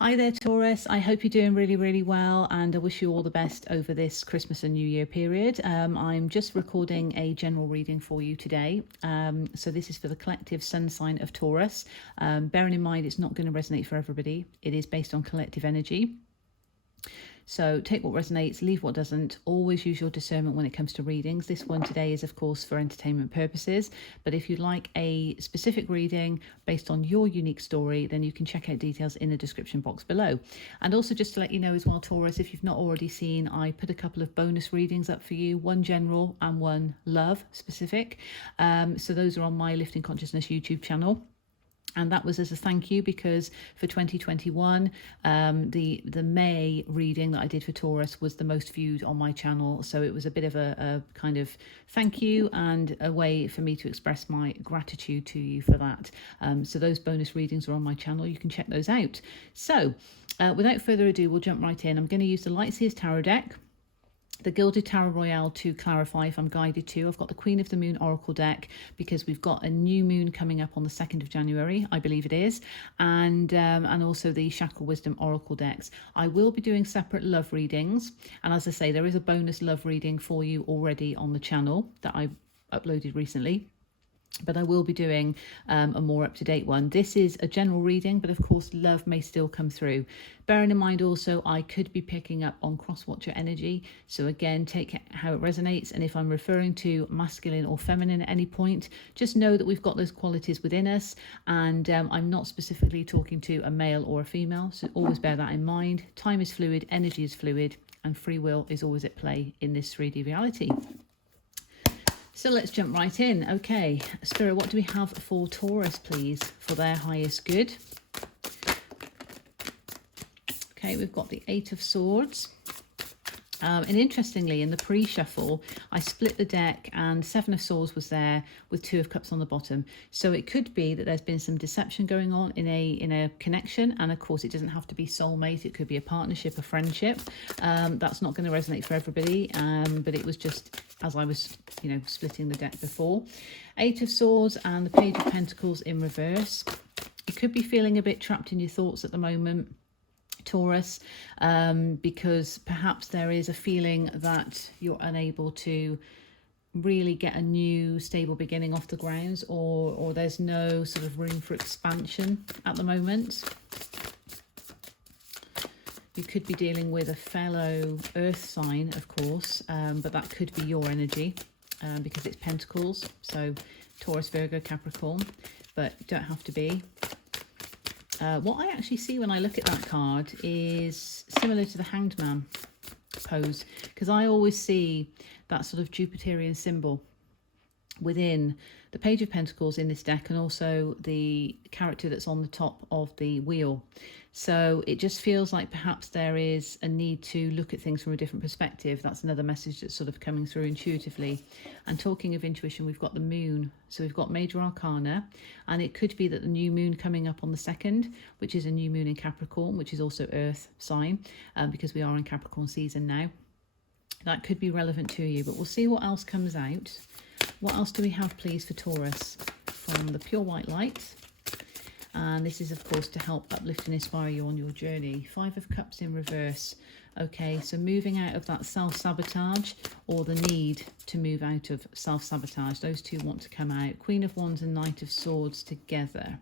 Hi there, Taurus. I hope you're doing really well, and I wish you all the best over this Christmas and New Year period. I'm just recording a general reading for you today. So this is for the collective sun sign of Taurus. Bearing in mind, it's not going to resonate for everybody. It is based on collective energy. So take what resonates, leave what doesn't. Always use your discernment when it comes to readings. This one today is, of course, for entertainment purposes. But if you'd like a specific reading based on your unique story, then you can check out details in the description box below. And also just to let you know as well, Taurus, if you've not already seen, I put a couple of bonus readings up for you, one general and one love specific. So those are on my Lifting Consciousness YouTube channel. And that was as a thank you because for 2021, the May reading that I did for Taurus was the most viewed on my channel. So it was a bit of a kind of thank you and a way for me to express my gratitude to you for that. So those bonus readings are on my channel. You can check those out. So without further ado, we'll jump right in. I'm going to use the Lightseers Tarot deck, the Gilded Tarot Royale to clarify if I'm guided to. I've got the Queen of the Moon Oracle deck because we've got a new moon coming up on the 2nd of January, I believe it is, and also the Shackle Wisdom Oracle decks. I will be doing separate love readings, and as I say, there is a bonus love reading for you already on the channel that I uploaded recently. But I will be doing a more up-to-date one. This is a general reading, but of course love may still come through. Bearing in mind also I could be picking up on cross-watcher energy. So again, take how it resonates. And if I'm referring to masculine or feminine at any point, just know that we've got those qualities within us. And I'm not specifically talking to a male or a female. So always bear that in mind. Time is fluid, energy is fluid, and free will is always at play in this 3D reality. So let's jump right in. Okay, Spirit, what do we have for Taurus, please, for their highest good? Okay, we've got the 8 of Swords. And interestingly, in the pre-shuffle, I split the deck and 7 of Swords was there with 2 of Cups on the bottom. So it could be that there's been some deception going on in a connection. And of course, it doesn't have to be soulmate. It could be a partnership, a friendship. That's not going to resonate for everybody. But it was just as I was, splitting the deck before. 8 of Swords and the Page of Pentacles in reverse. You could be feeling a bit trapped in your thoughts at the moment, Taurus, because perhaps there is a feeling that you're unable to really get a new stable beginning off the grounds, or there's no sort of room for expansion at the moment. You could be dealing with a fellow earth sign, of course, but that could be your energy because it's Pentacles. So Taurus, Virgo, Capricorn, but don't have to be. What I actually see when I look at that card is similar to the Hanged Man pose, because I always see that sort of Jupiterian symbol within the Page of Pentacles in this deck, and also the character that's on the top of the wheel. So it just feels like perhaps there is a need to look at things from a different perspective. That's another message that's sort of coming through intuitively. And talking of intuition, we've got the moon. So we've got major arcana, and it could be that the new moon coming up on the 2nd, which is a new moon in Capricorn, which is also earth sign, because we are in Capricorn season now. That could be relevant to you, but we'll see what else comes out. What else do we have, please, for Taurus from the Pure White Light? And this is, of course, to help uplift and inspire you on your journey. 5 of Cups in reverse. Okay, so moving out of that self-sabotage, or the need to move out of self-sabotage. Those two want to come out. Queen of Wands and Knight of Swords together.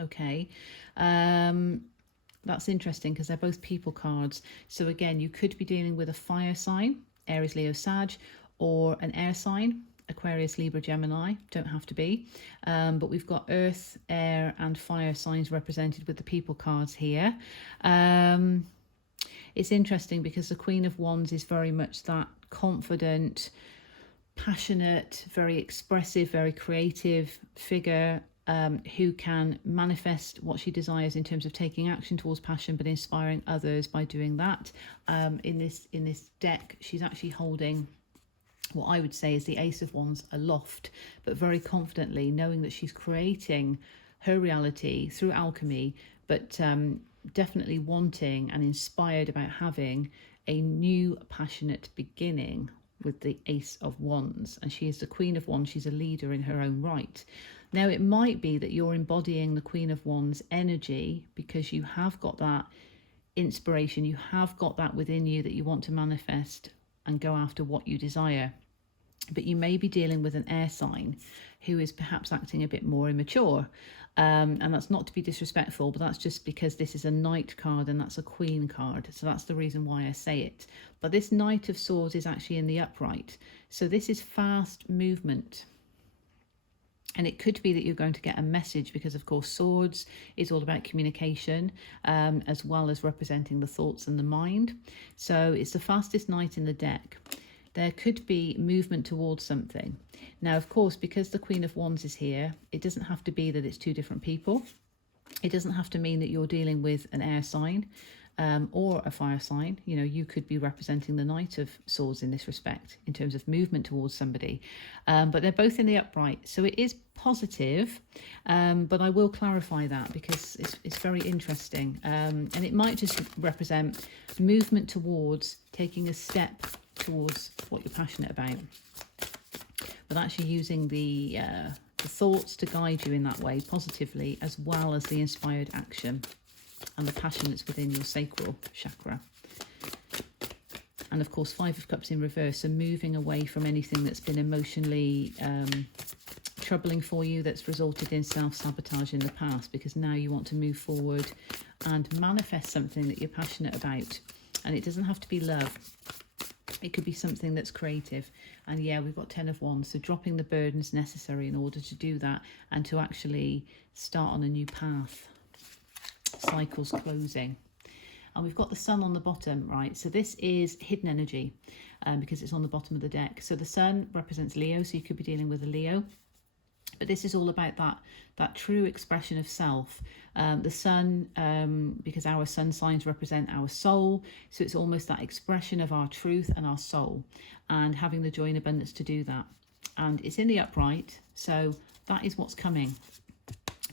Okay. That's interesting because they're both people cards. So again, you could be dealing with a fire sign, Aries, Leo, Sag, or an air sign, Aquarius, Libra, Gemini. Don't have to be. But we've got earth, air and fire signs represented with the people cards here. It's interesting because the Queen of Wands is very much that confident, passionate, very expressive, very creative figure, who can manifest what she desires in terms of taking action towards passion, but inspiring others by doing that. In this deck, she's actually holding what I would say is the Ace of Wands aloft, but very confidently, knowing that she's creating her reality through alchemy, but definitely wanting and inspired about having a new passionate beginning with the Ace of Wands. And she is the Queen of Wands. She's a leader in her own right. Now, it might be that you're embodying the Queen of Wands energy because you have got that inspiration, you have got that within you that you want to manifest and go after what you desire. But you may be dealing with an air sign who is perhaps acting a bit more immature. And that's not to be disrespectful, but that's just because this is a Knight card and that's a Queen card. So that's the reason why I say it. But this Knight of Swords is actually in the upright. So this is fast movement. And it could be that you're going to get a message because, of course, swords is all about communication, as well as representing the thoughts and the mind. So it's the fastest knight in the deck. There could be movement towards something. Now, of course, because the Queen of Wands is here, it doesn't have to be that it's two different people. It doesn't have to mean that you're dealing with an air sign or a fire sign. You know, you could be representing the Knight of Swords in this respect, in terms of movement towards somebody. But they're both in the upright. So it is positive, but I will clarify that because it's very interesting. And it might just represent movement towards taking a step towards what you're passionate about, but actually using the thoughts to guide you in that way positively, as well as the inspired action and the passion that's within your sacral chakra. And of course, Five of Cups in reverse, so moving away from anything that's been emotionally troubling for you, that's resulted in self-sabotage in the past, because now you want to move forward and manifest something that you're passionate about. And it doesn't have to be love. It could be something that's creative. And yeah, we've got 10 of Wands. So dropping the burdens necessary in order to do that and to actually start on a new path. Cycles closing. And we've got the Sun on the bottom, right? So this is hidden energy because it's on the bottom of the deck. So the Sun represents Leo. So you could be dealing with a Leo. But this is all about that true expression of self. The sun, because our sun signs represent our soul. So it's almost that expression of our truth and our soul, and having the joy and abundance to do that. And it's in the upright. So that is what's coming.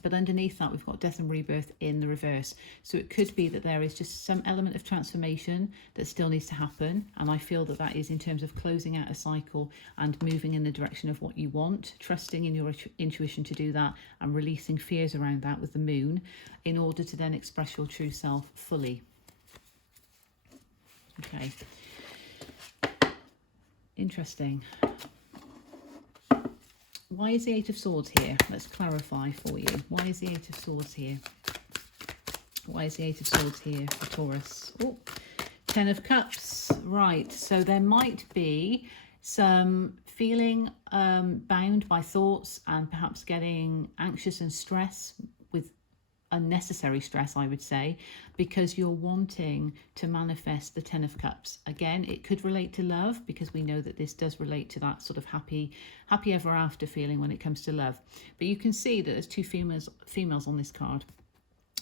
But underneath that, we've got death and rebirth in the reverse. So it could be that there is just some element of transformation that still needs to happen. And I feel that that is in terms of closing out a cycle and moving in the direction of what you want, trusting in your intuition to do that, and releasing fears around that with the moon in order to then express your true self fully. Okay. Interesting. Why is the Eight of Swords here? Let's clarify for you. Why is the Eight of Swords here? Why is the Eight of Swords here for Taurus? Oh, 10 of Cups. Right, so there might be some feeling bound by thoughts and perhaps getting anxious and stress, with unnecessary stress, I would say, because you're wanting to manifest the 10 of Cups. Again, it could relate to love, because we know that this does relate to that sort of happy ever after feeling when it comes to love. But you can see that there's two females on this card.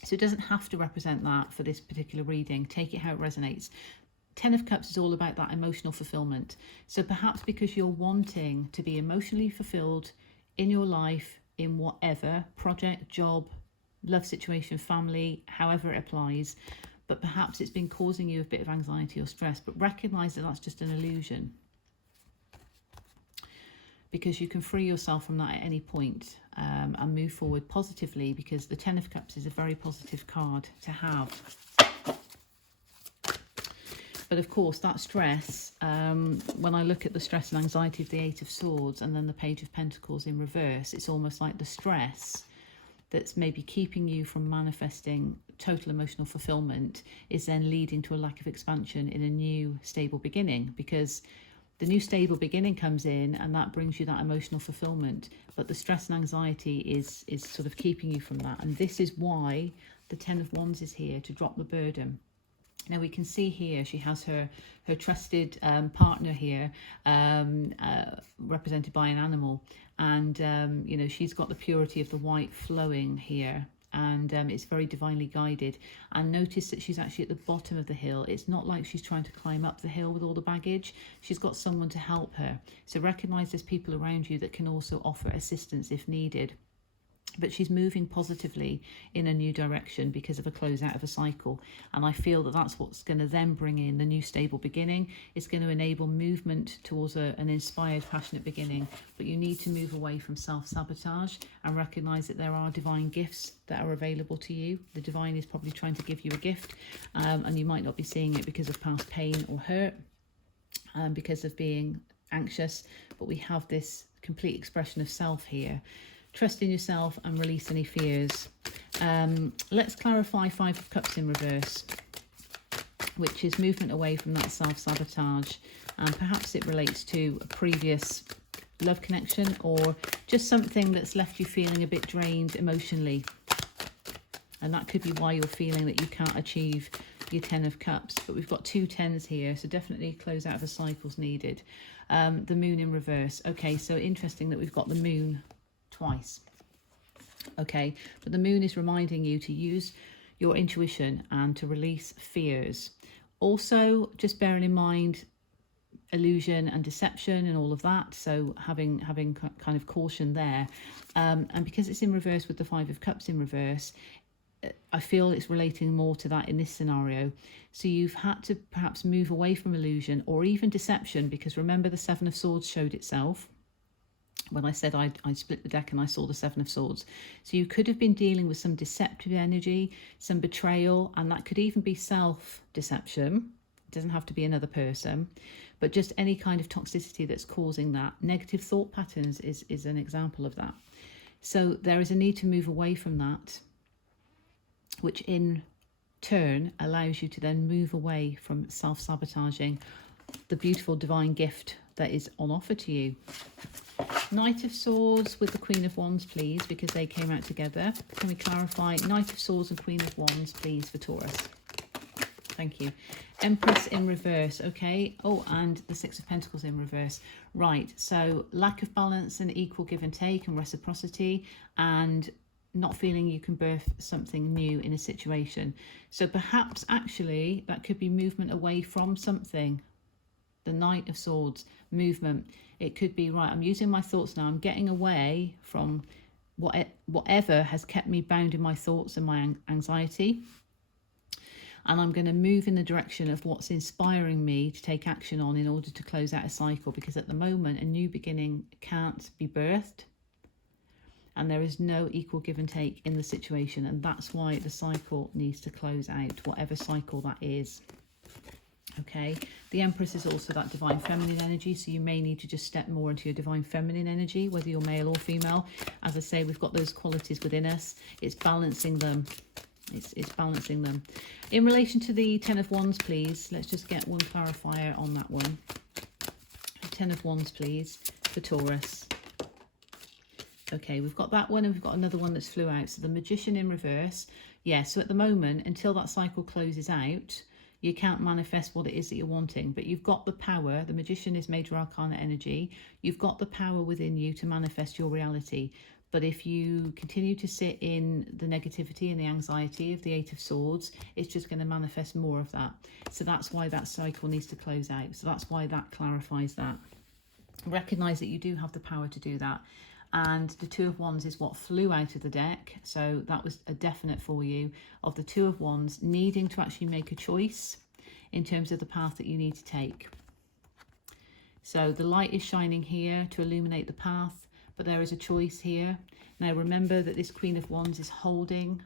So it doesn't have to represent that for this particular reading. Take it how it resonates. 10 of Cups is all about that emotional fulfillment. So perhaps because you're wanting to be emotionally fulfilled in your life, in whatever project, job, love situation, family, however it applies, but perhaps it's been causing you a bit of anxiety or stress, but recognize that that's just an illusion, because you can free yourself from that at any point, and move forward positively, because the 10 of Cups is a very positive card to have. But of course, that stress, when I look at the stress and anxiety of the Eight of Swords and then the Page of Pentacles in reverse, it's almost like the stress that's maybe keeping you from manifesting total emotional fulfillment is then leading to a lack of expansion in a new stable beginning, because the new stable beginning comes in and that brings you that emotional fulfillment, but the stress and anxiety is sort of keeping you from that. And this is why the 10 of Wands is here, to drop the burden. Now we can see here she has her trusted partner here, represented by an animal, and you know, she's got the purity of the white flowing here, and it's very divinely guided. And notice that she's actually at the bottom of the hill. It's not like she's trying to climb up the hill with all the baggage. She's got someone to help her. So recognize there's people around you that can also offer assistance if needed. but she's moving positively in a new direction because of a closeout of a cycle. And I feel that that's what's going to then bring in the new stable beginning. It's going to enable movement towards an inspired, passionate beginning. But you need to move away from self-sabotage and recognize that there are divine gifts that are available to you. The divine is probably trying to give you a gift, and you might not be seeing it because of past pain or hurt, because of being anxious. But we have this complete expression of self here. Trust in yourself and release any fears. Let's clarify Five of Cups in reverse, which is movement away from that self-sabotage. And perhaps it relates to a previous love connection, or just something that's left you feeling a bit drained emotionally. And that could be why you're feeling that you can't achieve your 10 of Cups. But we've got 2 10s here, so definitely close out of the cycles needed. The moon in reverse. Okay, so interesting that we've got the moon twice. Okay, but the moon is reminding you to use your intuition and to release fears. Also, just bearing in mind illusion and deception and all of that, so having kind of caution there. And because it's in reverse with the Five of Cups in reverse, I feel it's relating more to that in this scenario. So you've had to perhaps move away from illusion or even deception, because remember the Seven of Swords showed itself when I said I split the deck and I saw the Seven of Swords. So you could have been dealing with some deceptive energy, some betrayal, and that could even be self-deception. It doesn't have to be another person, but just any kind of toxicity that's causing that. Negative thought patterns is an example of that. So there is a need to move away from that, which in turn allows you to then move away from self-sabotaging the beautiful divine gift that is on offer to you. Knight of Swords with the Queen of Wands, please, because they came out together. Can we clarify Knight of Swords and Queen of Wands, please, for Taurus? Thank you. Empress in reverse, okay. Oh, and the Six of Pentacles in reverse. Right, so lack of balance and equal give and take and reciprocity, and not feeling you can birth something new in a situation. So perhaps actually that could be movement away from something. The Knight of Swords, movement. It could be, right, I'm using my thoughts now. I'm getting away from whatever has kept me bound in my thoughts and my anxiety. And I'm going to move in the direction of what's inspiring me to take action on in order to close out a cycle. Because at the moment, a new beginning can't be birthed. And there is no equal give and take in the situation. And that's why the cycle needs to close out, whatever cycle that is. Okay, the Empress is also that divine feminine energy, so you may need to just step more into your divine feminine energy, whether you're male or female. As I say, we've got those qualities within us. It's balancing them. It's balancing them. In relation to the Ten of Wands, please, let's just get one clarifier on that one. Ten of Wands, please, for Taurus. Okay, we've got that one, and we've got another one that's flew out. So the Magician in reverse. Yeah, so at the moment, until that cycle closes out, you can't manifest what it is that you're wanting, but you've got the power. The Magician is Major Arcana energy. You've got the power within you to manifest your reality. But if you continue to sit in the negativity and the anxiety of the Eight of Swords, it's just going to manifest more of that. So that's why that cycle needs to close out. So that's why that clarifies that. Recognize that you do have the power to do that. And the Two of Wands is what flew out of the deck. So that was a definite for you, of the Two of Wands needing to actually make a choice in terms of the path that you need to take. So the light is shining here to illuminate the path, but there is a choice here. Now remember that this Queen of Wands is holding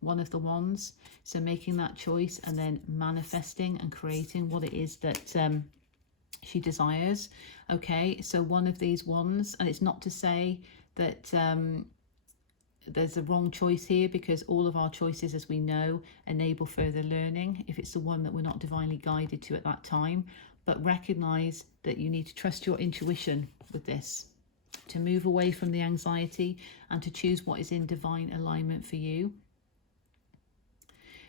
one of the wands. So making that choice and then manifesting and creating what it is that she desires. Okay, so one of these wands, and it's not to say that there's a wrong choice here, because all of our choices, as we know, enable further learning if it's the one that we're not divinely guided to at that time. But recognize that you need to trust your intuition with this, to move away from the anxiety and to choose what is in divine alignment for you.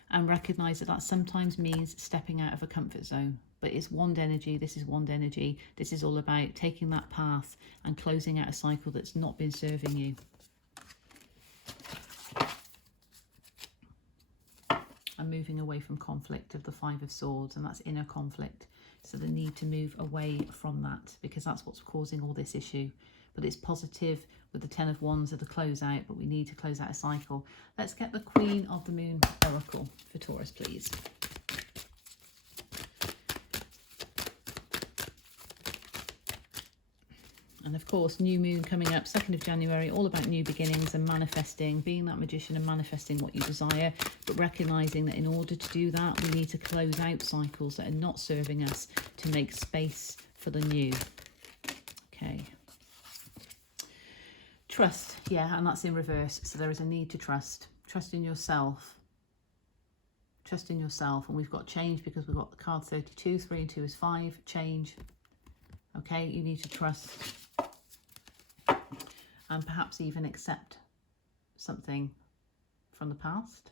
And recognize that that sometimes means stepping out of a comfort zone. But it's wand energy. This is wand energy. This is all about taking that path and closing out a cycle that's not been serving you. And moving away from conflict of the Five of Swords, and that's inner conflict. So the need to move away from that, because that's what's causing all this issue but it's positive with the 10 of Wands at the closeout, but we need to close out a cycle. Let's get the Queen of the Moon Oracle for Taurus, please. And of course, new moon coming up, 2nd of January, all about new beginnings and manifesting, being that magician and manifesting what you desire, but recognizing that in order to do that, we need to close out cycles that are not serving us to make space for the new. Okay. Trust, yeah, and that's in reverse. So there is a need to trust. Trust in yourself. Trust in yourself. And we've got change because we've got the card 32. 3 and 2 is 5. Change. Okay, you need to trust. And perhaps even accept something from the past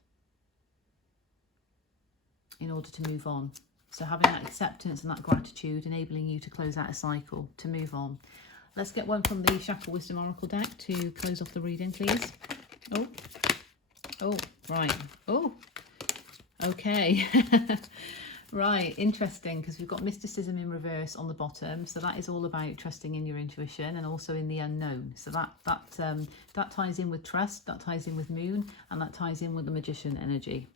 in order to move on. So having that acceptance and that gratitude enabling you to close out a cycle, to move on. Let's get one from the Chakra Wisdom Oracle deck to close off the reading, please. Oh, right. Oh, okay. Right, interesting, because we've got mysticism in reverse on the bottom. So that is all about trusting in your intuition and also in the unknown. So that ties in with trust, that ties in with moon, and that ties in with the magician energy.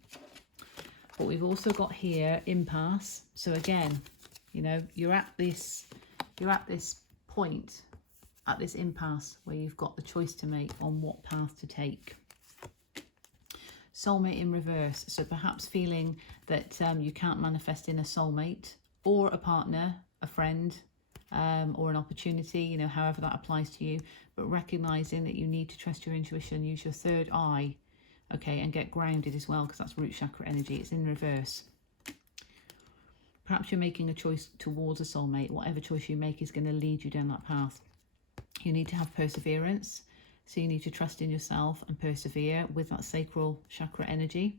But we've also got here impasse. So again, you know, you're at this point, at this impasse where you've got the choice to make on what path to take. Soulmate in reverse, so perhaps feeling that you can't manifest in a soulmate or a partner, a friend, or an opportunity, you know, however that applies to you, but recognizing that you need to trust your intuition, use your third eye, okay, and get grounded as well, because that's root chakra energy. It's in reverse. Perhaps you're making a choice towards a soulmate. Whatever choice you make is going to lead you down that path. You need to have perseverance. So you need to trust in yourself and persevere with that sacral chakra energy.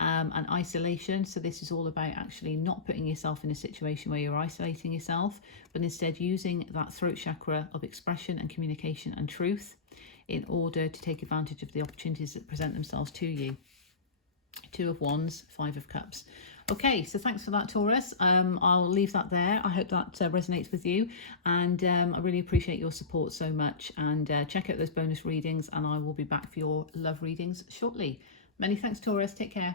And isolation. So this is all about actually not putting yourself in a situation where you're isolating yourself, but instead using that throat chakra of expression and communication and truth in order to take advantage of the opportunities that present themselves to you. 2 of Wands, 5 of Cups. Okay, so thanks for that, Taurus. I'll leave that there. I hope that resonates with you, and I really appreciate your support so much. And check out those bonus readings, and I will be back for your love readings shortly. Many thanks, Taurus. Take care.